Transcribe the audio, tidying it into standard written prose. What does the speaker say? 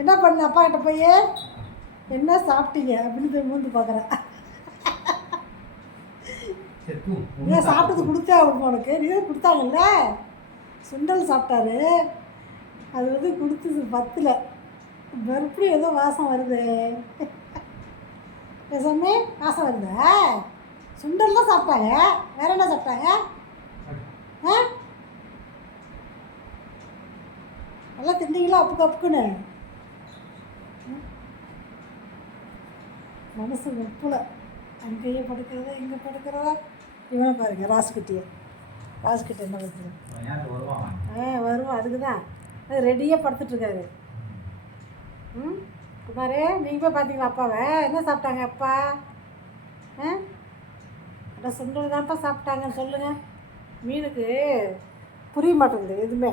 என்ன பண்ண அப்பா கிட்ட போய் என்ன சாப்பிட்டீங்க அப்படின்னு போய் மூந்து பார்க்குறேன். ஏன் சாப்பிட்டது கொடுத்தே ஆகணும் உனக்கு? நீ தான் கொடுத்தாங்கல்ல, சுண்டல் சாப்பிட்டாரு. அது வந்து கொடுத்தது பத்தில் மறுபடியும் ஏதோ வாசம் வருது. பேசாமே வாசம் வருதா? சுண்டல்லாம் சாப்பிட்டாங்க, வேற என்ன சாப்பிட்டாங்க? நல்லா திண்டிங்களா அப்புக்கு அப்புக்குன்னு? மனசு வெப்புல அங்கேயே படுக்கிறதா இங்கே படுக்கிறதா. இவனை பாருங்க, ராசுக்குட்டியை. ராசுக்குட்டி என்ன பண்ணுறது? வருவான். அதுக்கு தான் அது ரெடியாக படுத்துட்ருக்காரு. குமாரே, நீங்கள் போய் பார்த்தீங்களா அப்பாவை? என்ன சாப்பிட்டாங்க அப்பா? அதான் சுண்டல் தான்ப்பா சாப்பிட்டாங்கன்னு சொல்லுங்கள். மீனுக்கு புரிய மாட்டேங்குது எதுவுமே.